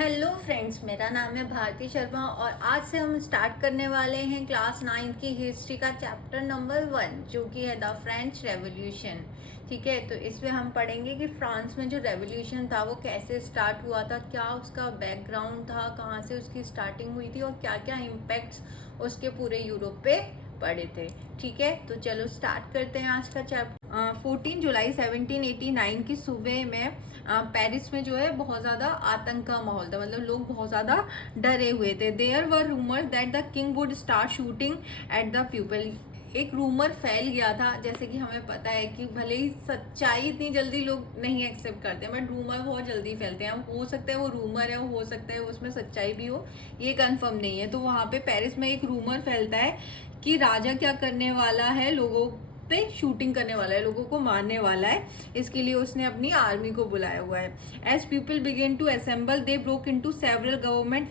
Hello friends, मेरा नाम है भारती शर्मा और आज से हम स्टार्ट करने वाले हैं क्लास 9th की हिस्ट्री का चैप्टर नंबर 1 जो कि है द फ्रेंच रेवोल्यूशन। ठीक है, तो इसमें हम पढ़ेंगे कि फ्रांस में जो रेवोल्यूशन था वो कैसे स्टार्ट हुआ था, क्या उसका बैकग्राउंड था, कहाँ से उसकी स्टार्टिंग हुई थी और क्या क्या इम्पैक्ट्स उसके पूरे यूरोप पे पड़े थे। ठीक है, तो चलो स्टार्ट करते हैं आज का चैप्टर। 14 जुलाई 1789 की सुबह में पेरिस में जो है बहुत ज़्यादा आतंक का माहौल था, मतलब लोग बहुत ज़्यादा डरे हुए थे। There were rumour that the king would start shooting at the people. एक रूमर फैल गया था, जैसे कि हमें पता है कि भले ही सच्चाई इतनी जल्दी लोग नहीं एक्सेप्ट करते हैं, बट रूमर बहुत जल्दी फैलते हैं। हो सकता है वो रूमर है, हो सकता है उसमें सच्चाई भी हो, ये कंफर्म नहीं है। तो वहाँ पे पेरिस में एक रूमर फैलता है कि राजा क्या करने वाला है, लोगों पे शूटिंग करने वाला है, लोगों को मारने वाला है। इसके लिए उसने अपनी आर्मी को बुलाया हुआ है। As people began to assemble they broke into several government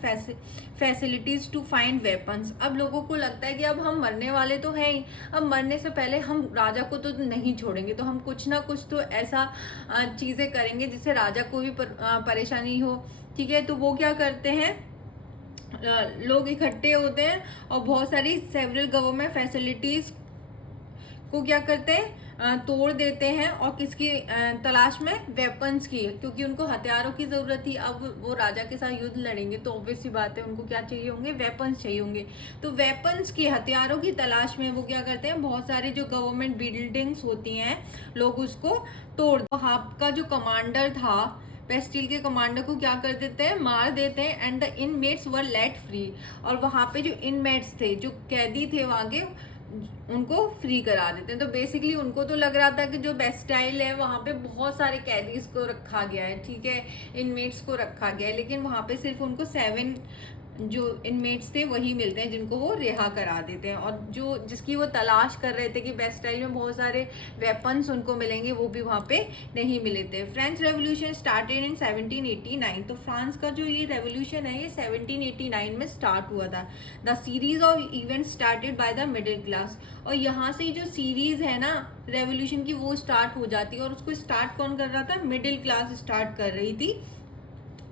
facilities to find weapons. अब लोगों को लगता है कि अब हम मरने वाले तो है ही, अब मरने से पहले हम राजा को तो नहीं छोड़ेंगे, तो हम कुछ ना कुछ तो ऐसा चीजें करेंगे जिससे राजा को भी परेशानी हो। ठीक है, तो वो क्या करते हैं, लोग इकट्ठे होते हैं और बहुत सारी सेवरल गवर्नमेंट फैसिलिटीज को क्या करते हैं, तोड़ देते हैं। और किसकी तलाश में, वेपन्स की, क्योंकि उनको हथियारों की जरूरत थी। अब वो राजा के साथ युद्ध लड़ेंगे तो ऑब्वियस सी बात है उनको क्या चाहिए होंगे, वेपन्स चाहिए होंगे। तो वेपन्स की, हथियारों की तलाश में वो क्या करते हैं, बहुत सारी जो गवर्नमेंट बिल्डिंग्स होती हैं लोग उसको तोड़। वहां का जो कमांडर था, बेस्टिल के कमांडर को क्या कर देते हैं, मार देते हैं। And the inmates were let free. और वहां पे जो इनमेट्स थे, जो कैदी थे वहां के, उनको फ्री करा देते हैं। तो बेसिकली उनको तो लग रहा था कि जो बेस्टाइल है वहां पे बहुत सारे कैदीज को रखा गया है, ठीक है, इनमेट्स को रखा गया है, लेकिन वहां पे सिर्फ उनको 7 जो इनमेट्स थे वही मिलते हैं जिनको वो रिहा करा देते हैं। और जो जिसकी वो तलाश कर रहे थे कि बेस्टाइल में बहुत सारे वेपन्स उनको मिलेंगे, वो भी वहां पे नहीं मिले थे। French revolution started in 1789। तो फ्रांस का जो ये रेवोल्यूशन है ये 1789 में स्टार्ट हुआ था। The series of event started by the middle class. और यहाँ से जो सीरीज है ना रेवोल्यूशन की, वो स्टार्ट हो जाती है। और उसको स्टार्ट कौन कर रहा था, मिडिल क्लास स्टार्ट कर रही थी।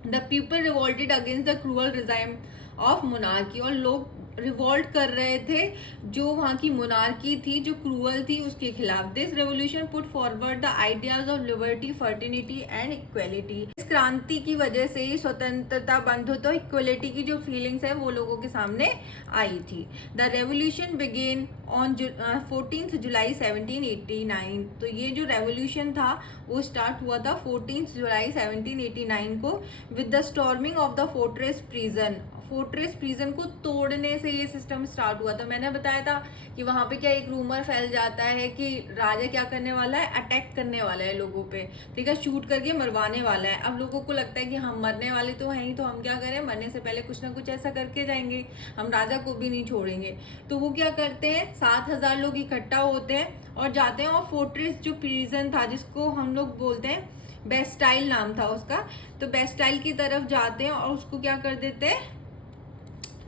The people revolted against the cruel regime of monarchy. और लोग रिवॉल्ट कर रहे थे जो वहां की मोनार्की थी, जो क्रूअल थी, उसके खिलाफ। This revolution put forward the ideas of liberty, fraternity and equality. इस क्रांति की वजह से ही स्वतंत्रता, बंधुत्व, इक्वेलिटी की जो फीलिंग्स है वो लोगों के सामने आई थी। द रेवोल्यूशन बिगेन ऑन 14 जुलाई 1789। तो ये जो रेवोल्यूशन था वो स्टार्ट हुआ था 14 जुलाई 1789 को with the storming of the fortress prison. Fortress prison को तोड़ने से ये सिस्टम स्टार्ट हुआ था। मैंने बताया था कि वहां पे क्या एक रूमर फैल जाता है कि राजा क्या करने वाला है, अटैक करने वाला है लोगों पे, ठीक है, शूट करके मरवाने वाला है। अब लोगों को लगता है कि हम मरने वाले तो हैं ही, तो हम क्या करें, मरने से पहले कुछ ना कुछ ऐसा करके जाएंगे, हम राजा को भी नहीं छोड़ेंगे। तो वो क्या करते हैं, 7,000 लोग इकट्ठा होते हैं और जाते हैं। और फोर्ट्रेस जो प्रिजन था, जिसको हम लोग बोलते हैं, बेस्टाइल नाम था उसका, तो बेस्टाइल की तरफ जाते हैं और उसको क्या कर देते हैं,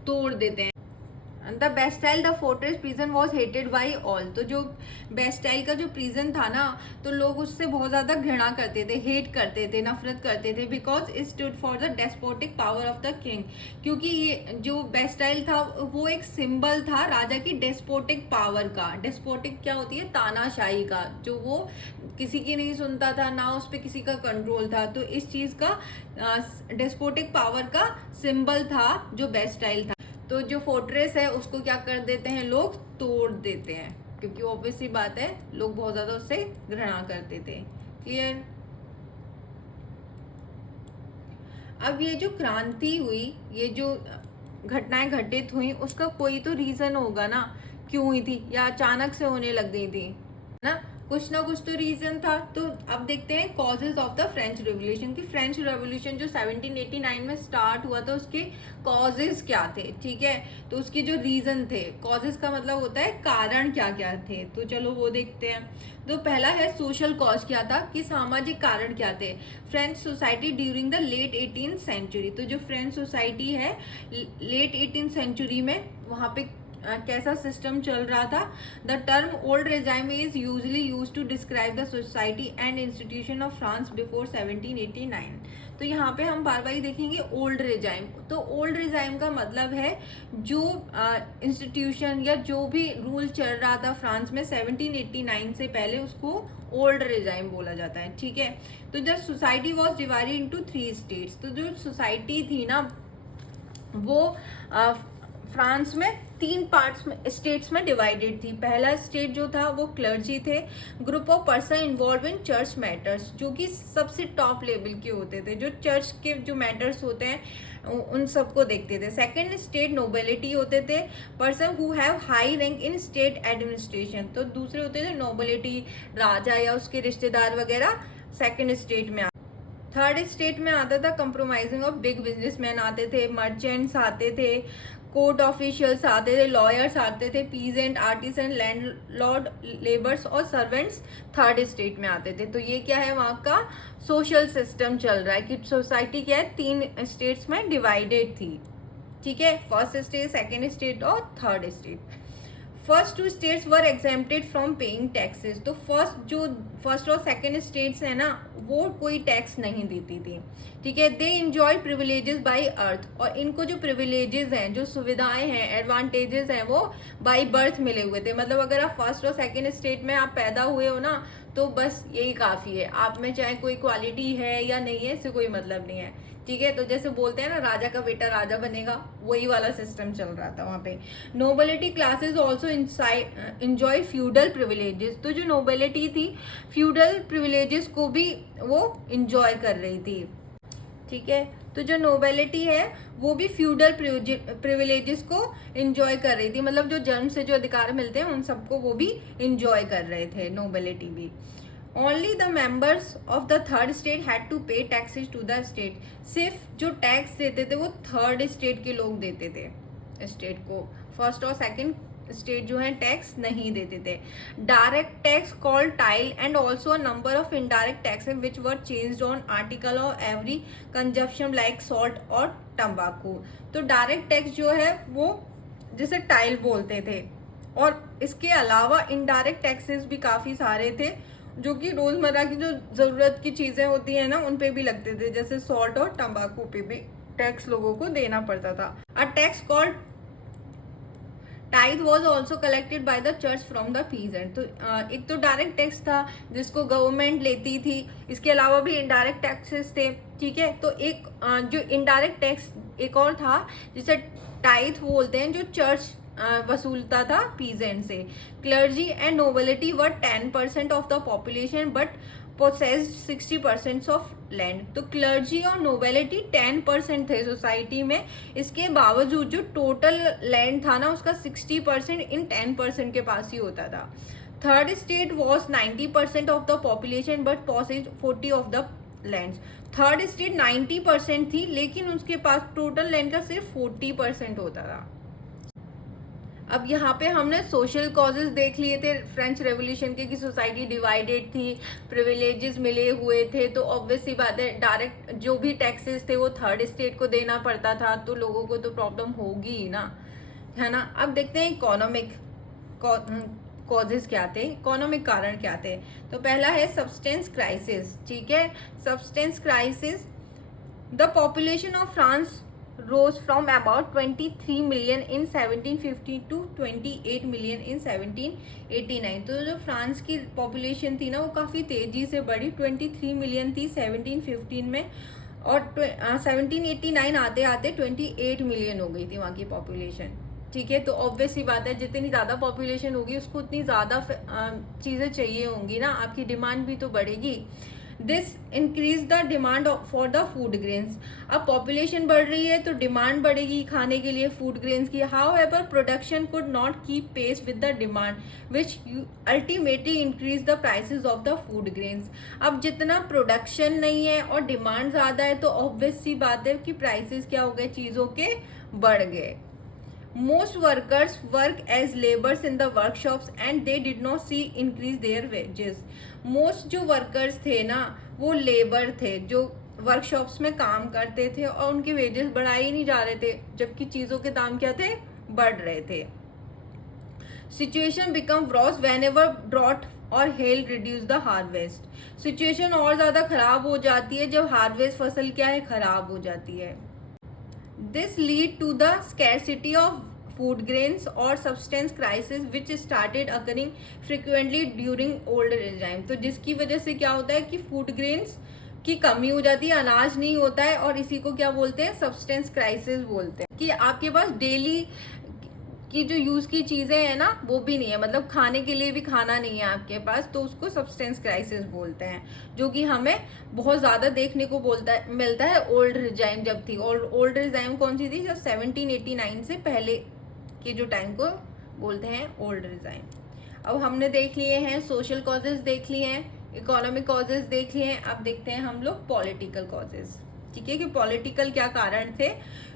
तोड़ देते हैं। The Bastille the fortress prison was hated by all. तो जो बेस्टाइल का जो प्रिजन था ना, तो लोग उससे बहुत ज्यादा घृणा करते थे, हेट करते थे, नफरत करते थे। Because it stood for the despotic power of the king. क्योंकि ये जो बेस्टाइल था वो एक सिंबल था राजा की डेस्पोटिक पावर का। डेस्पोटिक क्या होती है, तानाशाही का, जो वो किसी की नहीं सुनता था, ना उस पर किसी का कंट्रोल था। तो इस चीज का डेस्पोटिक पावर का सिंबल था जो बेस्टाइल था। तो जो फोर्ट्रेस है उसको क्या कर देते हैं, लोग तोड़ देते हैं, क्योंकि ऑब्वियस सी बात है लोग बहुत ज्यादा उससे घृणा करते थे। क्लियर। अब ये जो क्रांति हुई, ये जो घटनाएं घटित हुई, उसका कोई तो रीजन होगा ना, क्यों हुई थी या अचानक से होने लग गई थी ना, कुछ ना कुछ तो रीजन था। तो अब देखते हैं causes of the French revolution की। फ्रेंच रेवोल्यूशन जो 1789 में स्टार्ट हुआ था उसके कॉजेज क्या थे, ठीक है, तो उसके जो रीजन थे, कॉजेज का मतलब होता है कारण क्या क्या थे, तो चलो वो देखते हैं। तो पहला है सोशल कॉज, क्या था कि सामाजिक कारण क्या थे। French society during the late 18th century. तो जो फ्रेंच सोसाइटी है लेट 18th सेंचुरी में, वहां पे कैसा सिस्टम चल रहा था। The term old regime is usually use to describe the society and institution of France before 1789। तो यहाँ पे हम बार बार ही देखेंगे ओल्ड रिजाइम। तो ओल्ड रिजाइम का मतलब है जो इंस्टीट्यूशन या जो भी रूल चल रहा था फ्रांस में 1789 से पहले, उसको ओल्ड रिजाइम बोला जाता है। ठीक है, तो जब society was divided into 3 states, तो जो सोसाइटी थी ना वो फ्रांस में 3 पार्ट्स में, स्टेट्स में डिवाइडेड थी। पहला स्टेट जो था वो क्लर्जी थे, group of person involve in church matters, जो कि सबसे टॉप लेवल के होते थे, जो चर्च के जो मैटर्स होते हैं उन सबको देखते थे। सेकंड स्टेट नोबिलिटी होते थे, person who have high rank in state administration, तो दूसरे होते थे नोबिलिटी, राजा या उसके रिश्तेदार वगैरह सेकंड स्टेट में। थर्ड स्टेट में आता था कंप्रोमाइजिंग ऑफ बिग बिजनेसमैन आते थे, मर्चेंट्स आते थे, कोर्ट ऑफिशियल्स आते थे, लॉयर्स आते थे, पीजेंट, आर्टिसन, लैंडलॉर्ड, लेबर्स और सर्वेंट्स थर्ड स्टेट में आते थे। तो ये क्या है, वहाँ का सोशल सिस्टम चल रहा है कि सोसाइटी क्या है 3 स्टेट्स में डिवाइडेड थी। ठीक है, फर्स्ट स्टेट, सेकेंड स्टेट और third state. First 2 states were exempted from paying taxes, तो फर्स्ट और सेकेंड स्टेट्स है ना वो कोई टैक्स नहीं देती थी। ठीक है, दे इंजॉय प्रिविलेजेस बाय अर्थ, और इनको जो प्रिविलेजेस हैं, जो सुविधाएं हैं, एडवांटेजेस हैं, वो बाय बर्थ मिले हुए थे। मतलब अगर आप फर्स्ट और सेकेंड स्टेट में आप पैदा हुए हो ना, तो बस यही काफी है, आप में चाहे कोई क्वालिटी है या नहीं है इससे कोई मतलब नहीं है। ठीक है, तो जैसे बोलते हैं ना राजा का बेटा राजा बनेगा, वही वाला सिस्टम चल रहा था वहाँ पे। Nobility classes also enjoy feudal privileges, तो जो नोबिलिटी थी फ्यूडल प्रिविलेजेस को भी वो इंजॉय कर रही थी। ठीक है, तो जो नोबिलिटी है वो भी फ्यूडल प्रिविलेजेस को इंजॉय कर रही थी, मतलब जो जन्म से जो अधिकार मिलते हैं उन सबको वो भी इंजॉय कर रहे थे, नोबिलिटी भी। Only the members of the third state had to pay taxes to the state, सिर्फ जो टैक्स देते थे वो थर्ड स्टेट के लोग देते थे स्टेट को, फर्स्ट और सेकंड स्टेट जो है टैक्स नहीं देते थे। Direct tax called tile and also a number of indirect taxes which were changed on article of every consumption like salt और तंबाकू। तो डायरेक्ट टैक्स जो है वो जिसे टाइल बोलते थे, और इसके अलावा इनडायरेक्ट टैक्सेस भी काफी सारे थे जो कि रोजमर्रा की जो जरूरत की चीजें होती है ना उन पे भी लगते थे, जैसे सॉल्ट और तंबाकू पे भी टैक्स लोगों को देना पड़ता था। A tax called tithe was also collected by the church from the peasant. तो एक तो डायरेक्ट टैक्स था जिसको गवर्नमेंट लेती थी, इसके अलावा भी इनडायरेक्ट टैक्सेस थे। ठीक है, तो एक जो इनडायरेक्ट टैक्स एक और था जिसे टाइथ बोलते हैं, जो चर्च वसूलता था पीजेंट से। Clergy and nobility were 10% of the population but possessed 60% of land. तो क्लर्जी और नोबिलिटी 10% थे सोसाइटी में, इसके बावजूद जो टोटल लैंड था ना उसका 60% इन 10% के पास ही होता था। Third state was 90% of the population but possessed 40 of the land. Third state 90% थी लेकिन उसके पास टोटल लैंड का सिर्फ 40% होता था। अब यहाँ पे हमने सोशल कॉजेज देख लिए थे फ्रेंच रेवोल्यूशन के, कि सोसाइटी डिवाइडेड थी, प्रिविलेजेस मिले हुए थे, तो ऑब्वियस सी बात है डायरेक्ट जो भी टैक्सेस थे वो थर्ड स्टेट को देना पड़ता था, तो लोगों को तो प्रॉब्लम होगी ही ना, है ना। अब देखते हैं इकोनॉमिक कॉजेज क्या थे, इकोनॉमिक कारण क्या थे। तो पहला है सब्सटेंस क्राइसिस। ठीक है, substance crisis, the population of France rose from about 23 million in 1750 to 28 million in 1789। तो जो फ्रांस की पॉपुलेशन थी ना वो काफ़ी तेज़ी से बढ़ी, 23 मिलियन थी 1715 में, और 1789 आते आते 28 मिलियन हो गई थी वहाँ की पॉपुलेशन। ठीक है, तो ऑब्वियस ही बात है जितनी ज़्यादा पॉपुलेशन होगी उसको उतनी ज़्यादा चीज़ें चाहिए होंगी ना, आपकी डिमांड भी तो बढ़ेगी। This increase the demand for the food grains. अब पॉपुलेशन बढ़ रही है तो डिमांड बढ़ेगी खाने के लिए फूड ग्रेन्स की। However production could not keep pace with the demand which ultimately increase the prices of the food grains. अब जितना प्रोडक्शन नहीं है और डिमांड ज़्यादा है तो ऑब्वियस सी बात है कि प्राइसेस क्या हो गए, चीज़ों के बढ़ गए। Most workers work as laborers in the workshops and they did not see increase their wages। Most जो workers थे ना वो लेबर थे जो वर्कशॉप्स में काम करते थे और उनके वेजेस बढ़ाए ही नहीं जा रहे थे, जबकि चीज़ों के दाम क्या थे, बढ़ रहे थे। Situation become worse whenever drought और hello reduce the harvest. Situation और ज़्यादा खराब हो जाती है जब हार्वेस्ट फसल क्या है, खराब हो जाती है। This lead to the scarcity of food grains or substance crisis which started occurring frequently during old regime। तो जिसकी वजह से क्या होता है कि फूड ग्रेन्स की कमी हो जाती है, अनाज नहीं होता है, और इसी को क्या बोलते हैं, सब्सटेंस क्राइसिस बोलते हैं। कि आपके पास डेली की जो यूज की चीजें हैं ना वो भी नहीं है, मतलब खाने के लिए भी खाना नहीं है आपके पास, तो उसको सब्सटेंस क्राइसिस बोलते हैं, जो कि हमें बहुत ज्यादा देखने को मिलता है ओल्ड रिजाइम जब थी। और ओल्ड रिजाइम कौन सी थी, जब 1789 से पहले के जो टाइम को बोलते हैं ओल्ड रिजाइम। अब हमने देख लिए हैं सोशल कॉजेज, देख लिए हैं इकोनॉमिक कॉजेज, देख लिए हैं। अब देखते हैं हम लोग पॉलिटिकल कॉजेज, ठीक है, कि पॉलिटिकल क्या कारण थे।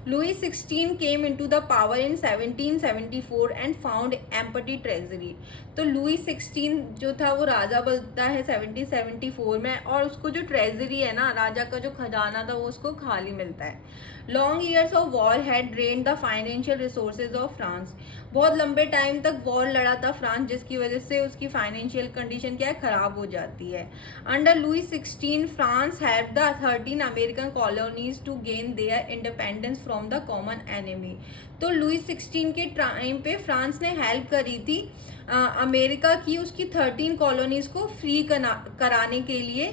Louis 16 came into the power in 1774 and found empty treasury. तो लुई 16 जो था वो राजा बनता है 1774 में, और उसको जो ट्रेजरी है ना, राजा का जो खजाना था, वो उसको खाली मिलता है। Long years of war had drain the financial resources of France. बहुत लंबे टाइम तक वॉर लड़ा था फ्रांस, जिसकी वजह से उसकी फाइनेंशियल कंडीशन क्या है, खराब हो जाती है। Under Louis 16 France had the 13 American colonies to gain their independence from the common enemy. तो लुई 16 के टाइम पे फ्रांस ने हेल्प करी थी अमेरिका की उसकी 13 कॉलोनीज को फ्री कराने के लिए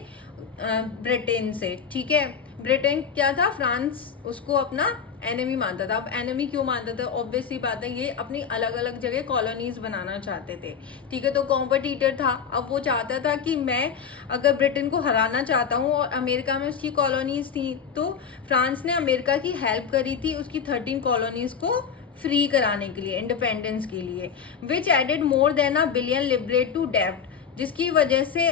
ब्रिटेन से, ठीक है। ब्रिटेन क्या था, फ्रांस उसको अपना एनिमी मानता था। अब एनिमी क्यों मानता था, ऑब्वियसली बात है, ये अपनी अलग अलग जगह कॉलोनीज बनाना चाहते थे, ठीक है। तो कॉम्पिटिटर था। अब वो चाहता था कि मैं अगर ब्रिटेन को हराना चाहता हूँ और अमेरिका में उसकी कॉलोनीज थी, तो फ्रांस ने अमेरिका की हेल्प करी थी उसकी 13 कॉलोनीज को फ्री कराने के लिए, इंडिपेंडेंस के लिए। Which added more than $1 billion to डेप्ट, जिसकी वजह से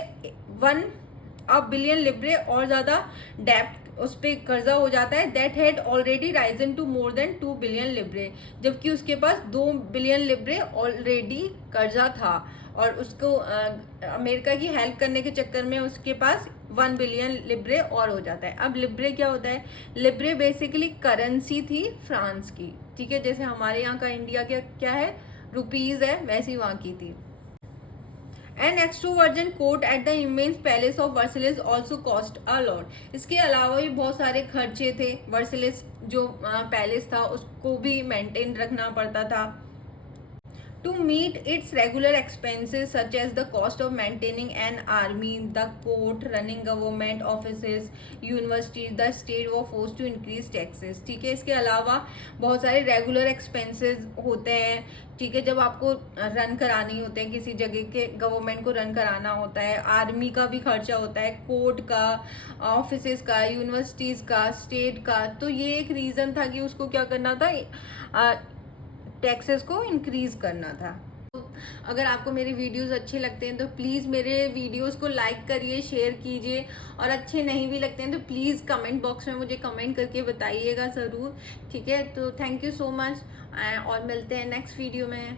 1 बिलियन लिब्रे और ज्यादा डेप्ट, उस पर कर्जा हो जाता है। That had already risen to more than 2 billion लिब्रे, जबकि उसके पास 2 बिलियन लिब्रे ऑलरेडी कर्जा था, और उसको अमेरिका की हेल्प करने के चक्कर में उसके पास 1 बिलियन लिब्रे और हो जाता है। अब लिब्रे क्या होता है, लिब्रे बेसिकली करेंसी थी फ्रांस की, ठीक है। जैसे हमारे यहाँ का इंडिया क्या है, रुपीज है, वैसी वहाँ की थी। An extravagant court at the immense palace of Versailles also cost a lot. इसके अलावा भी बहुत सारे खर्चे थे, वर्सेलिस जो पैलेस था उसको भी मेंटेन रखना पड़ता था। To meet its regular expenses such as the cost of maintaining an army, the court, running government offices, universities, the state was forced to increase taxes, ठीक है। इसके अलावा बहुत सारे रेगुलर एक्सपेंसेस होते हैं, ठीक है, जब आपको रन करानी होते हैं किसी जगह के, गवर्नमेंट को रन कराना होता है, आर्मी का भी खर्चा होता है, कोर्ट का, ऑफिसेस का, यूनिवर्सिटीज का, स्टेट का। तो ये एक रीजन था कि उसको क्या करना था, टैक्सेस को इंक्रीज करना था। तो अगर आपको मेरे वीडियोस अच्छे लगते हैं तो प्लीज़ मेरे वीडियोस को लाइक करिए, शेयर कीजिए, और अच्छे नहीं भी लगते हैं तो प्लीज़ कमेंट बॉक्स में मुझे कमेंट करके बताइएगा ज़रूर, ठीक है। तो थैंक यू सो मच, और मिलते हैं नेक्स्ट वीडियो में।